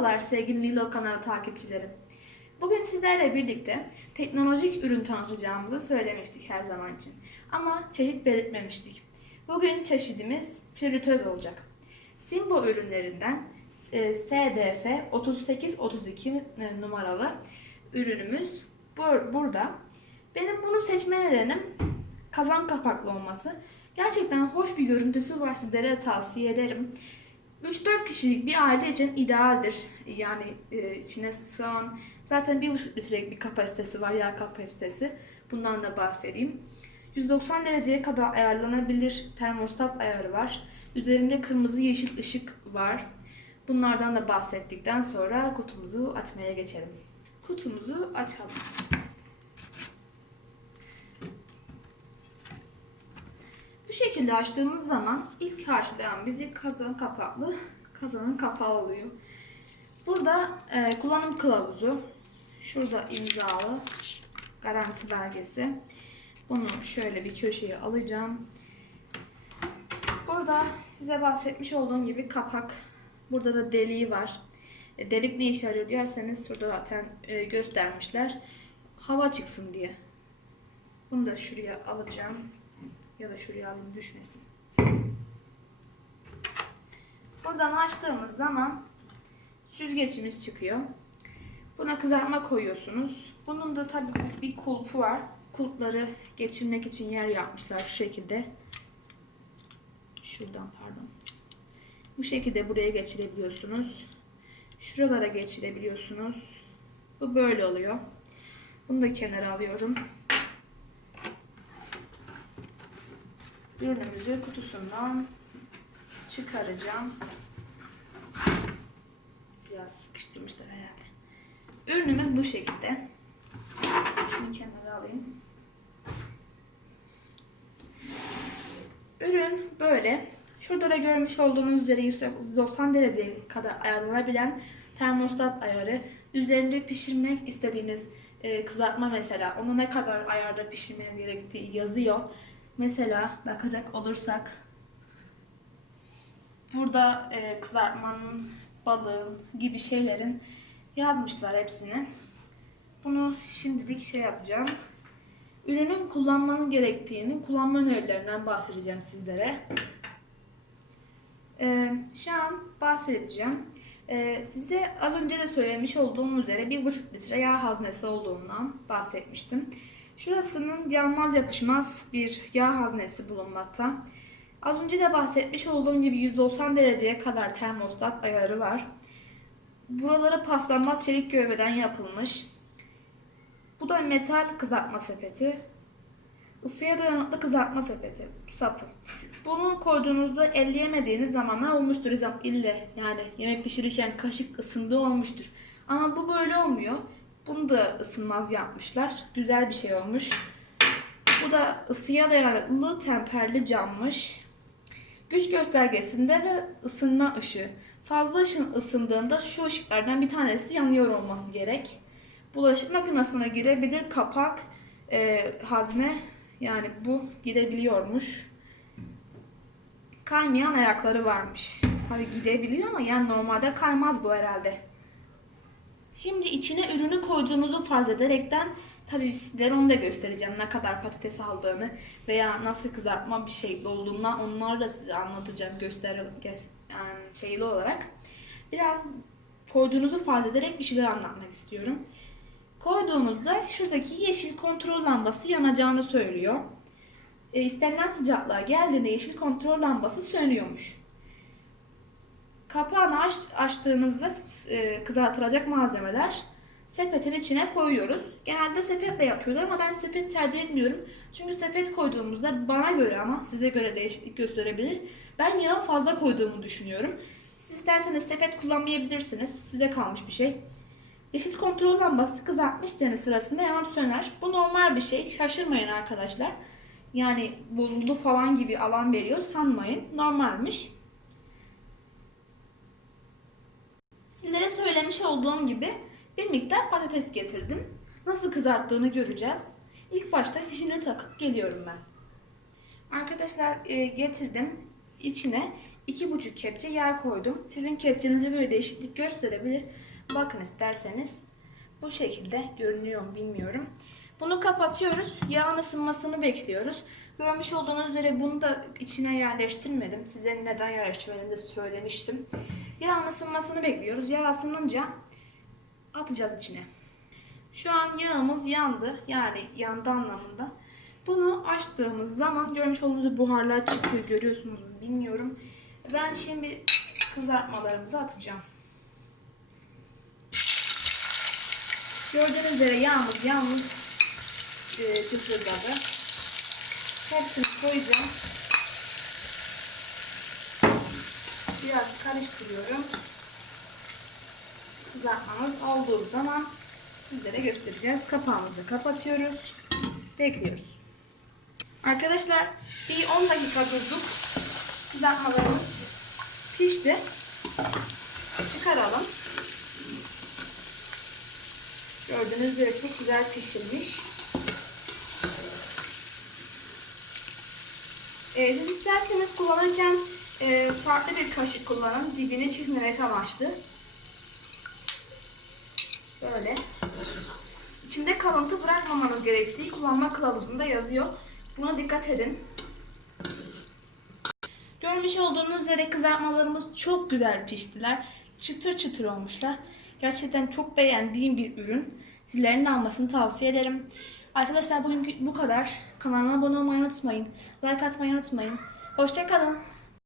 Merhabalar sevgili Nilo kanalı takipçileri. Bugün sizlerle birlikte teknolojik ürün tanıtacağımızı söylemiştik her zaman için. Ama çeşit belirtmemiştik. Bugün çeşidimiz fritöz olacak. Simbo ürünlerinden e, SDF 3832 e, numaralı ürünümüz bur- burada. Benim bunu seçme nedenim kazan kapaklı olması. Gerçekten hoş bir görüntüsü var sizlere tavsiye ederim. 3-4 kişilik bir aile için idealdir. Yani e, içine sığan zaten 1,5 litrelik bir kapasitesi var yağ kapasitesi. Bundan da bahsedeyim. 190 dereceye kadar ayarlanabilir termostat ayarı var. Üzerinde kırmızı yeşil ışık var. Bunlardan da bahsettikten sonra kutumuzu açmaya geçelim. Kutumuzu açalım. Şekilde açtığımız zaman ilk karşılayan bizi kazan kapaklı kazanın kapağı oluyor. Burada e, kullanım kılavuzu, şurada imzalı garanti belgesi. Bunu şöyle bir köşeye alacağım. Burada size bahsetmiş olduğum gibi kapak. Burada da deliği var. E, delik ne işe yarıyor derseniz şurada zaten e, göstermişler. Hava çıksın diye. Bunu da şuraya alacağım. Ya da şuraya alayım düşmesin. Buradan açtığımız zaman süzgecimiz çıkıyor. Buna kızartma koyuyorsunuz. Bunun da tabii bir kulpu var. Kulpları geçirmek için yer yapmışlar şu şekilde. Şuradan pardon. Bu şekilde buraya geçirebiliyorsunuz. Şuralara geçirebiliyorsunuz. Bu böyle oluyor. Bunu da kenara alıyorum. Ürünümüzü kutusundan çıkaracağım. Biraz sıkıştırmışlar herhalde. Ürünümüz bu şekilde. Şunu kenara alayım. Ürün böyle. Şurada da görmüş olduğunuz üzere 190 dereceye kadar ayarlanabilen termostat ayarı. Üzerinde pişirmek istediğiniz e, kızartma mesela onu ne kadar ayarda pişirmeniz gerektiği yazıyor. Mesela bakacak olursak burada e, kızartmanın, balığın gibi şeylerin yazmışlar hepsini. Bunu şimdilik şey yapacağım. Ürünün kullanmanın gerektiğini, kullanma önerilerinden bahsedeceğim sizlere. Ee, şu an bahsedeceğim. Ee, size az önce de söylemiş olduğum üzere 1,5 litre yağ haznesi olduğundan bahsetmiştim. Şurasının yanmaz yapışmaz bir yağ haznesi bulunmakta. Az önce de bahsetmiş olduğum gibi 190 dereceye kadar termostat ayarı var. Buralara paslanmaz çelik gövdeden yapılmış. Bu da metal kızartma sepeti. Isıya dayanıklı kızartma sepeti, sapı. Bunu koyduğunuzda elleyemediğiniz zamanlar olmuştur ille. Yani yemek pişirirken kaşık ısındığı olmuştur. Ama bu böyle olmuyor. Bunu da ısınmaz yapmışlar. Güzel bir şey olmuş. Bu da ısıya dayanıklı temperli cammış. Güç göstergesinde ve ısınma ışığı. Fazla ışın ısındığında şu ışıklardan bir tanesi yanıyor olması gerek. Bulaşık makinesine girebilir kapak, e, hazne yani bu girebiliyormuş. Kaymayan ayakları varmış. Tabi gidebiliyor ama yani normalde kaymaz bu herhalde. Şimdi içine ürünü koyduğunuzu farz ederekten tabii sizlere onu da göstereceğim. Ne kadar patates aldığını veya nasıl kızartma bir şey olduğundan onları da size anlatacağım göster yani şeyli olarak. Biraz koyduğunuzu farz ederek bir şeyler anlatmak istiyorum. Koyduğunuzda şuradaki yeşil kontrol lambası yanacağını söylüyor. E, istenilen sıcaklığa geldiğinde yeşil kontrol lambası sönüyormuş. Kapağını aç, açtığınızda e, kızartılacak malzemeler sepetin içine koyuyoruz. Genelde sepetle yapıyorlar ama ben sepet tercih etmiyorum. Çünkü sepet koyduğumuzda bana göre ama size göre değişiklik gösterebilir. Ben yağı fazla koyduğumu düşünüyorum. Siz isterseniz sepet kullanmayabilirsiniz. Size kalmış bir şey. Yeşil kontrol lambası kızartma işlemi sırasında yanıp söner. Bu normal bir şey. Şaşırmayın arkadaşlar. Yani bozuldu falan gibi alan veriyor sanmayın. Normalmiş. Sizlere söylemiş olduğum gibi bir miktar patates getirdim. Nasıl kızarttığını göreceğiz. İlk başta fişini takıp geliyorum ben. Arkadaşlar e, getirdim. İçine iki buçuk kepçe yağ koydum. Sizin kepçenize göre değişiklik gösterebilir. Bakın isterseniz. Bu şekilde görünüyor mu bilmiyorum. Bunu kapatıyoruz. Yağın ısınmasını bekliyoruz. Görmüş olduğunuz üzere bunu da içine yerleştirmedim. Size neden yerleştirmediğimi de söylemiştim. Yağın ısınmasını bekliyoruz. Yağ ısınınca atacağız içine. Şu an yağımız yandı. Yani yandı anlamında. Bunu açtığımız zaman görmüş olduğunuz buharlar çıkıyor. Görüyorsunuz mu bilmiyorum. Ben şimdi kızartmalarımızı atacağım. Gördüğünüz üzere yağımız yalnız e, kısırdadı. Hepsini koyacağım. Biraz karıştırıyorum. Kızartmamız olduğu zaman sizlere göstereceğiz. Kapağımızı da kapatıyoruz. Bekliyoruz. Arkadaşlar bir 10 dakika durduk. Kızartmalarımız pişti. Çıkaralım. Gördüğünüz üzere çok güzel pişirmiş. Ee, siz isterseniz kullanırken e, farklı bir kaşık kullanın. Dibini çizmemek amaçlı. Böyle. İçinde kalıntı bırakmamanız gerektiği kullanma kılavuzunda yazıyor. Buna dikkat edin. Görmüş olduğunuz üzere kızartmalarımız çok güzel piştiler. Çıtır çıtır olmuşlar. Gerçekten çok beğendiğim bir ürün. Sizlerin almasını tavsiye ederim. Arkadaşlar bugün bu kadar. Kanalıma abone olmayı unutmayın. Like atmayı unutmayın. Hoşçakalın.